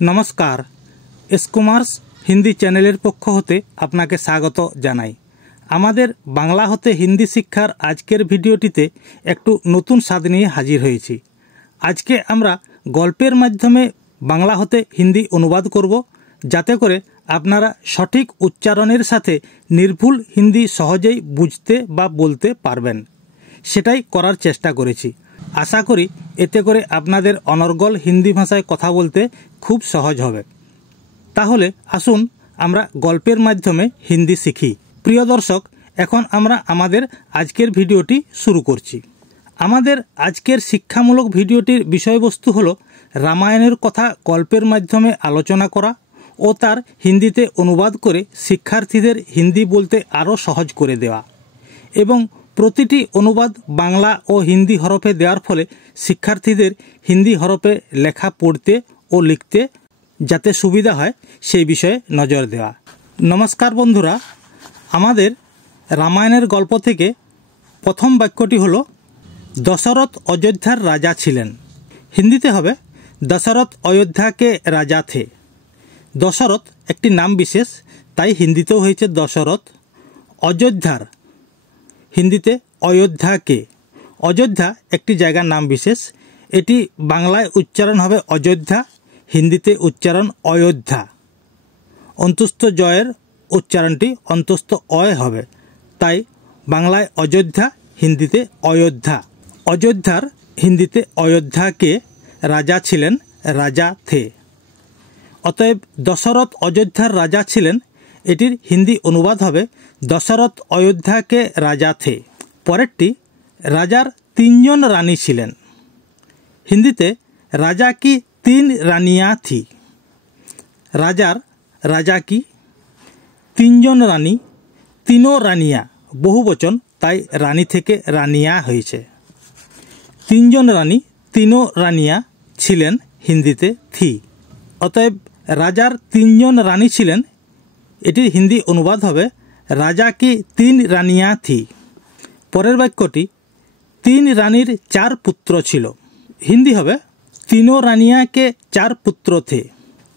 नमस्कार एসকমার্স हिंदी चैनल पक्ष होते आपनाके स्वागत जानाई। आमादेर बांगला होते हिंदी शिक्षार आजकेर भिडियोटीते एकटू नतून स्वाद निये हाजिर हयेछि। आजके आमरा गल्पेर माध्यमे बांगला होते हिंदी अनुवाद करब जाते करे आपनारा सठिक उच्चारणेर साथे निर्भुल हिंदी सहजेई बुझते बा बोलते पारबेन, सेटाई करार चेष्टा करेछि। आशा करी एते करे आपनादेर अनर्गल हिंदी भाषाय कथा बोलते खूब सहज होबे। ताहले आसुन आमरा गल्पेर माध्यमे हिंदी शिखी। प्रिय दर्शक, एखन आमरा आमादेर आजकेर भिडियोटी शुरू करछि। आमादेर आजकेर शिक्षामूलक भिडियोटिर विषयबस्तु हलो रामायणेर कथा गल्पेर माध्यमे आलोचना करा ओ तार हिंदीते अनुवाद करे शिक्षार्थीदेर हिंदी बोलते आरो सहज करे देवा एबं प्रतिटी अनुवाद बांगला और हिंदी हरफे देওয়ার फले शिक्षार्थीदेर हिंदी हरफे लेखा पढ़ते और लिखते जाते सुविधा है सेई विषये नजर देवा। नमस्कार बंधुरा, आमादेर रामायणेर गल्प थेके प्रथम वाक्यटी हलो दशरथ अयोध्यार राजा छिलेन। हिंदीते हबे दशरथ अयोध्या के राजा थे। दशरथ एकटी नाम विशेष, ताई हिंदीतेও হয়েছে दशरथ। अयोध्यार हिंदीते अयोध्या के। अयोध्या एकटी जायगार नाम विशेष, एटी बांगलाय उच्चारण हबे अयोध्या, हिंदीते उच्चारण अयोध्या। अंतस्थ जयेर उच्चारणटी अंतस्थ अय हबे, ताई बांगलाय अयोध्या, हिंदीते अयोध्या। अयोध्यार हिंदीते अयोध्या के राजा छिलेन, राजा थे। अतएव दशरथ अयोध्यार राजा छिलेन एटिर हिंदी अनुवाद हबे दशरथ अयोध्या के राजा थे। परेरटी राजार तीनजन रानी छिलेन। हिंदीते राजा की तीन रानियां थी। राजार राजा की तीनजन रानी, तीनों रानियां बहुवचन, ताई रानी थेके रानियां हयेछे। तीनजन रानी, तीनों रानियां छिलेन, हिंदीते थी। अतएव राजार तीनजन रानी छिलेन एटिर हिंदी अनुवाद हबे राजा की तीन रानियां थी। परेर वाक्यटी तीन रानीर चार पुत्र छिलो। हिंदी हबे तीनों रानियां के चार पुत्र थे।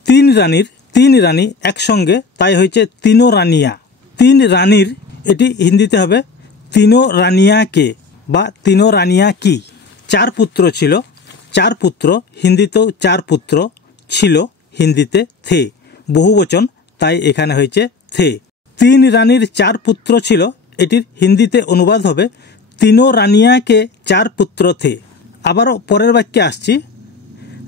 तीन रानी एक संगे, ताई हयेछे तीनों रानियां। तीन रानीर एटी हिंदीते हबे तीनों रानियां के बा तीनों रानियां की। चार पुत्र छिलो, चार पुत्र हिंदीतेও चार पुत्र छिलो, हिंदीते थे। बहुवचन, ताई एखाने हयेछे थे। तीन रानीर चार पुत्र छिलो एटिर हिंदीते अनुवाद हबे तीनों रानियां के चार पुत्र थे। आबारो परेर वाक्ये आसछि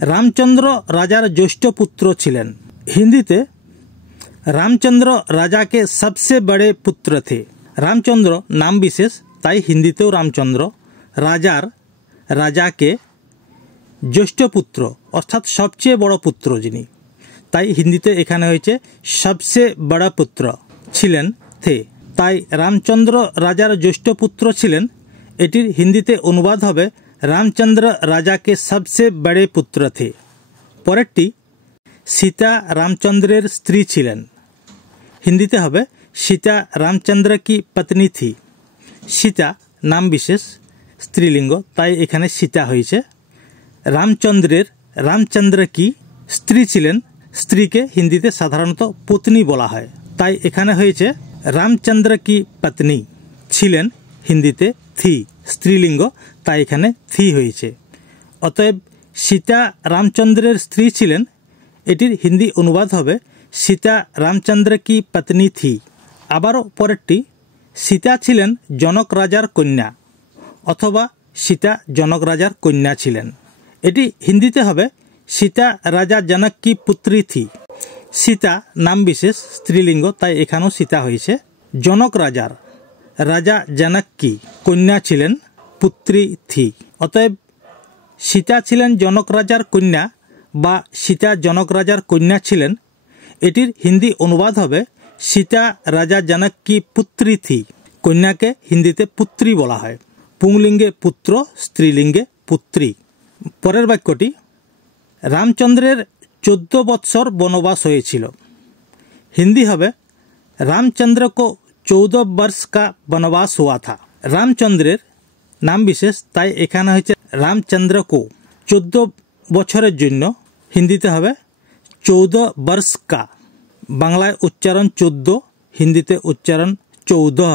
रामचंद्र राजार ज्येष्ठ पुत्र छिलेन। हिंदीते रामचंद्र राजा के सबसे बड़े पुत्र थे। रामचंद्र नाम विशेष, ताई हिंदीतेও रामचंद्र। राजार राजा के ज्येष्ठ पुत्र अर्थात सबचेये बड़ पुत्र जिनि, ताई हिंदीते एखाने हयेछे सबसे बड़ा पुत्र छिलेन, थे। ताई रामचंद्र राजार ज्येष्ठ पुत्र छिलेन एटिर हिंदीते अनुवाद हबे रामचंद्र राजा के सबसे बड़े पुत्र थे। परेरटी सीता रामचंद्रेर स्त्री छिलेन। हिंदीते हबे सीता रामचंद्र की पत्नी थी। सीता नाम विशेष, स्त्रीलिंग, ताई एखाने सीता हयेछे। रामचंद्र की स्त्री छिलेन, स्त्री के हिंदीते साधारणत पत्नी बला है, ताई एखाने हयेछे रामचंद्र की पत्नी छिलेन, हिंदीते थी। स्त्रीलिंग, ताई एखाने थी हयेछे। अतएव सीता रामचंद्रेर स्त्री छिलेन एटिर हिंदी अनुवाद हबे सीता रामचंद्र की पत्नी थी। आबारो परेरटी सीता छिलेन जनक राजार कन्या अथवा सीता जनक राजार कन्या छिलेन। एटी हिंदीते हबे सीता राजा जनक की पुत्री थी। सीता नाम विशेष, स्त्रीलिंग, ताई एखानेও सीता हयेछे। जनक राजार राजा जनक की कन्या छिलेन, पुत्री थी। अतएव सीता छिलेन जनक राजार कन्या बा सीता जनक राजार कन्या छिलेन एटिर हिंदी अनुवाद हबे सीता राजा जनक की पुत्री थी। कन्या के हिंदीते पुत्री बला है। पुंलिंगे पुत्र, स्त्रीलिंगे पुत्री। परेर वाक्यटी रामचंद्रेर 14 बत्सर बनवास हयेछिलो। हिंदी हबे रामचंद्र को 14 वर्ष का बनवास हुआ था। रामचंद्रेर नाम विशेष, ताई एखाने हयेछे रामचंद्र को 14 बछरेर जन्य। हिंदीते हबे 14 वर्ष का, বাংলায় উচ্চারণ 14, হিন্দিতে উচ্চারণ 14।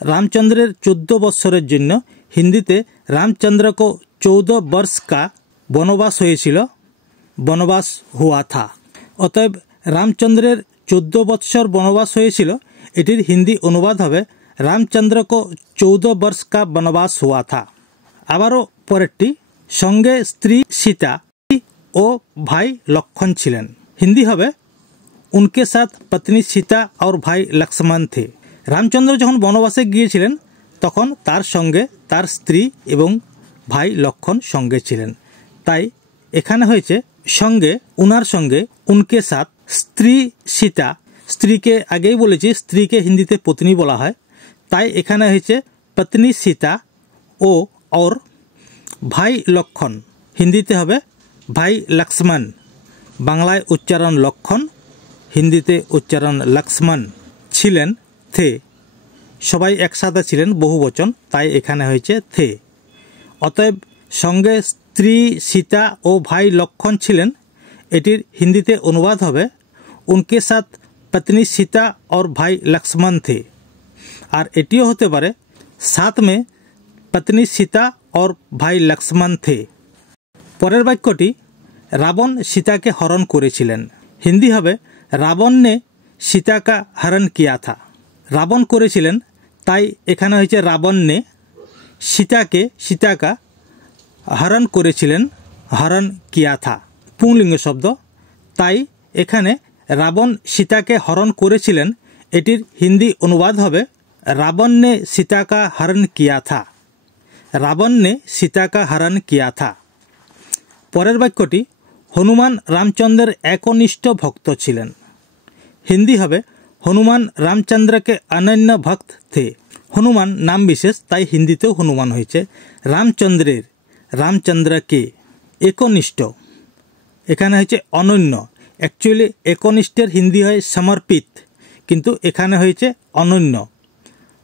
রামচন্দ্রের 14 বৎসরের জন্য হিন্দিতে রামচন্দ্র को 14 वर्ष का বনবাস হয়েছিল, বনবাস হুয়া থা। অতএব রামচন্দ্রের 14 বৎসর বনবাস হয়েছিল, এটির হিন্দি অনুবাদ হবে রামচন্দ্র को 14 वर्ष का বনবাস হুয়া থা। আবারও পরেরটি, সঙ্গে স্ত্রী সীতা ও ভাই লক্ষণ ছিলেন, হিন্দি হবে उनके साथ पत्नी सीता और भाई लक्ष्मण थे। রামচন্দ্র যখন বনবাসে গিয়েছিলেন তখন তার সঙ্গে তার স্ত্রী এবং ভাই লক্ষণ সঙ্গে ছিলেন, তাই এখানে হয়েছে সঙ্গে, উনার সঙ্গে, উনকে সাথ, স্ত্রী সীতা, স্ত্রীকে আগেই বলেছি স্ত্রীকে হিন্দিতে পত্নী বলা হয়, তাই এখানে হয়েছে পত্নী সীতা ও और ভাই লক্ষণ, হিন্দিতে হবে ভাই লক্ষ্মণ, বাংলায় উচ্চারণ লক্ষণ, হিন্দিতে উচ্চারণ লক্ষ্মণ ছিলেন, থে, সবাই একসাথে ছিলেন বহু বচন, তাই এখানে হয়েছে থে। অতএব সঙ্গে স্ত্রী সীতা ও ভাই লক্ষণ ছিলেন, এটির হিন্দিতে অনুবাদ হবে উনকে সাথ পত্নী সীতা और ভাই লক্ষ্মণ থে। আর এটিও হতে পারে সাথ মে পত্নী সীতা और ভাই লক্ষ্মণ থে। পরের বাক্যটি, রাবণ সীতাকে হরণ করেছিলেন, হিন্দি হবে রাবণ নে সীতা কা হরণ কিয়া থা। রাবণ করেছিলেন, তাই এখানে হয়েছে রাবণ নে, সীতাকে, সীতা কা হরণ করেছিলেন, হরণ কিয়া থা, পুংলিঙ্গ শব্দ, তাই এখানে রাবণ সীতাকে হরণ করেছিলেন, এটির হিন্দি অনুবাদ হবে রাবণ নে সীতা কা হরণ কিয়া থা, রাবণ নে সীতা কা হরণ কিয়া থা। পরের বাক্যটি, হনুমান রামচন্দ্রের একনিষ্ঠ ভক্ত ছিলেন, হিন্দি হবে হনুমান রামচন্দ্রকে অনন্য ভক্ত থে। হনুমান নাম বিশেষ, তাই হিন্দিতেও হনুমান হয়েছে। রামচন্দ্রের, রামচন্দ্রকে, একনিষ্ঠ, এখানে হয়েছে অনন্য, অ্যাকচুয়ালি একনিষ্ঠের হিন্দি হয় সমর্পিত, কিন্তু এখানে হয়েছে অনন্য,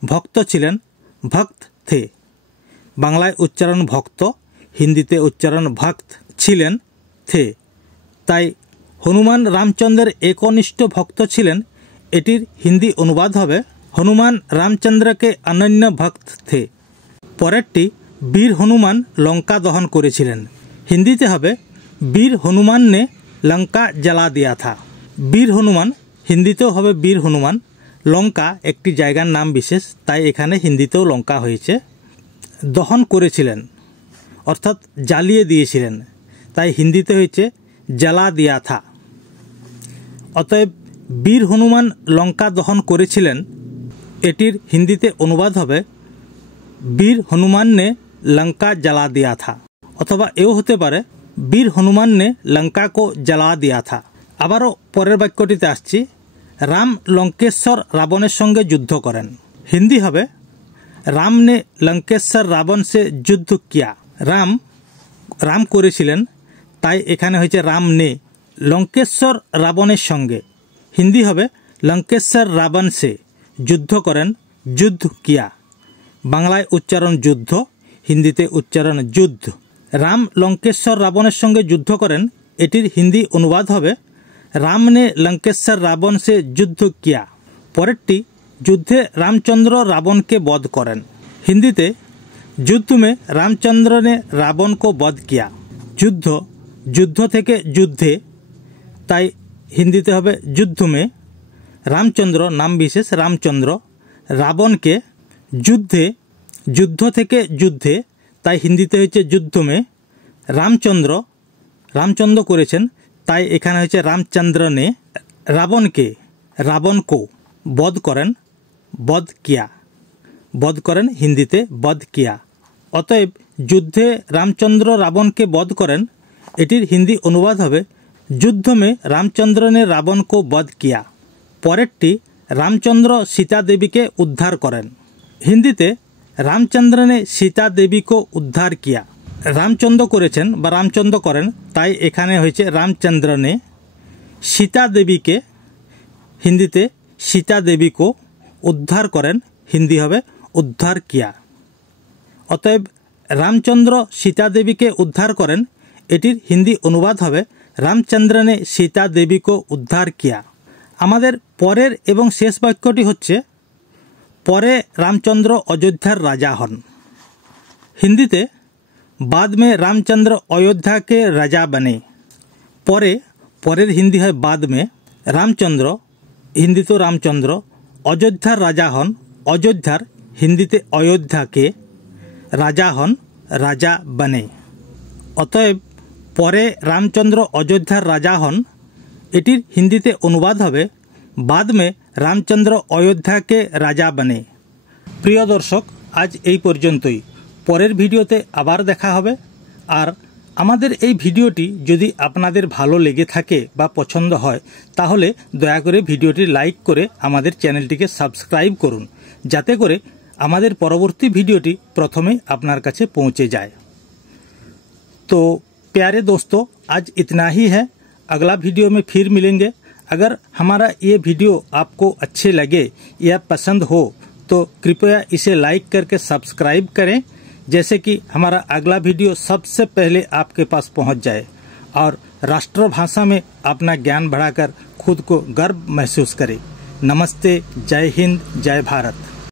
ভক্ত ছিলেন, ভক্ত থে, বাংলায় উচ্চারণ ভক্ত, হিন্দিতে উচ্চারণ ভক্ত ছিলেন, থে, তাই হনুমান রামচন্দ্রের একনিষ্ঠ ভক্ত ছিলেন, এটির হিন্দি অনুবাদ হবে হনুমান রামচন্দ্রকে অনন্য ভক্ত থে। পরেরটি, বীর হনুমান লঙ্কা দহন করেছিলেন, হিন্দিতে হবে বীর হনুমান নে লঙ্কা জ্বালা দিয়া থা। বীর হনুমান, হিন্দিতেও হবে বীর হনুমান, লঙ্কা একটি জায়গার নাম বিশেষ, তাই এখানে হিন্দিতেও লঙ্কা হয়েছে। দহন করেছিলেন অর্থাৎ জ্বালিয়ে দিয়েছিলেন, তাই হিন্দিতে হয়েছে জ্বালা দিয়া থা। অতএব বীর হনুমান লঙ্কা দহন করেছিলেন, এটির হিন্দিতে অনুবাদ হবে বীর হনুমান নে লঙ্কা জ্বালা দিয়া থা, অথবা এও হতে পারে বীর হনুমান নে লঙ্কা কো জ্বালা দিয়া থা। আবারও পরের বাক্যটিতে আসছি, রাম লঙ্কেশ্বর রাবণের সঙ্গে যুদ্ধ করেন, হিন্দি হবে রাম নে লঙ্কেশ্বর রাবণ সে যুদ্ধ কিয়া। রাম, রাম করেছিলেন, তাই এখানে হয়েছে রাম নে, লঙ্কেশ্বর রাবণের সঙ্গে, হিন্দি হবে লঙ্কেশ্বর রাবণ সে যুদ্ধ করেন, যুদ্ধ কিয়া, বাংলায় উচ্চারণ যুদ্ধ, হিন্দিতে উচ্চারণ যুদ্ধ। রাম লঙ্কেশ্বর রাবণের সঙ্গে যুদ্ধ করেন, এটির হিন্দি অনুবাদ হবে রাম নে লঙ্কেশ্বর রাবণ সে যুদ্ধ কিয়া। পরেরটি, যুদ্ধে রামচন্দ্র রাবণকে বধ করেন, হিন্দিতে যুদ্ধ মে রামচন্দ্র নে রাবণ কো বধ কিয়া। যুদ্ধ, যুদ্ধ থেকে যুদ্ধে, তাই হিন্দিতে হবে যুদ্ধ মে, রামচন্দ্র নাম বিশেষ রামচন্দ্র, রাবণকে যুদ্ধে, যুদ্ধ থেকে যুদ্ধে, তাই হিন্দিতে হয়েছে যুদ্ধ মে, রামচন্দ্র, রামচন্দ্র করেছেন, তাই এখানে হয়েছে রামচন্দ্র নে, রাবণকে, রাবণ কো বধ করেন, বধ কিয়া, বধ করেন, হিন্দিতে বধ কিয়া। অতএব যুদ্ধে রামচন্দ্র রাবণকে বধ করেন, এটির হিন্দি অনুবাদ হবে যুদ্ধ মে রামচন্দ্র নে রাবণ কো বধ কিয়া। পরেরটি, রামচন্দ্র সীতা দেবীকে উদ্ধার করেন, হিন্দিতে রামচন্দ্র নে সীতা দেবী কো উদ্ধার কিয়া। রামচন্দ্র করেছেন বা রামচন্দ্র করেন, তাই এখানে হয়েছে রামচন্দ্র নে, সীতা দেবীকে, হিন্দিতে সীতা দেবী কো উদ্ধার করেন, হিন্দি হবে উদ্ধার কিয়া। অতএব রামচন্দ্র সীতা দেবীকে উদ্ধার করেন, এটির হিন্দি অনুবাদ হবে रामचंद्र ने सीता देवी को उद्धार किया। आमादेर परेर एवं शेष वाक्यटी होच्छे परे रामचंद्र अयोध्यार राजा हन। हिंदीते बाद में रामचंद्र अयोध्या के राजा बने। परेर हिंदी है बाद में। रामचंद्र हिंदी तो रामचंद्र अयोध्यार राजा हन। अयोध्यार हिंदीते अयोध्या के राजा हन राजा बने। अतएव परे रामचंद्र अयोध्यार राजा हन एटिर हिंदीते अनुवाद हबे बाद में रामचंद्र अयोध्या के राजा बने। प्रिय दर्शक आज এই পর্যন্তই। পরের ভিডিওতে আবার দেখা হবে। আর আমাদের এই ভিডিওটি যদি আপনাদের ভালো লেগে থাকে বা পছন্দ হয় তাহলে দয়া করে ভিডিওটি লাইক করে আমাদের চ্যানেলটিকে সাবস্ক্রাইব করুন যাতে করে আমাদের পরবর্তী ভিডিওটি প্রথমেই আপনার কাছে পৌঁছে যায়। तो प्यारे दोस्तों आज इतना ही है। अगला वीडियो में फिर मिलेंगे। अगर हमारा ये वीडियो आपको अच्छे लगे या पसंद हो तो कृपया इसे लाइक करके सब्सक्राइब करें जैसे कि हमारा अगला वीडियो सबसे पहले आपके पास पहुंच जाए और राष्ट्रभाषा में अपना ज्ञान बढ़ाकर खुद को गर्व महसूस करें। नमस्ते, जय हिंद, जय भारत।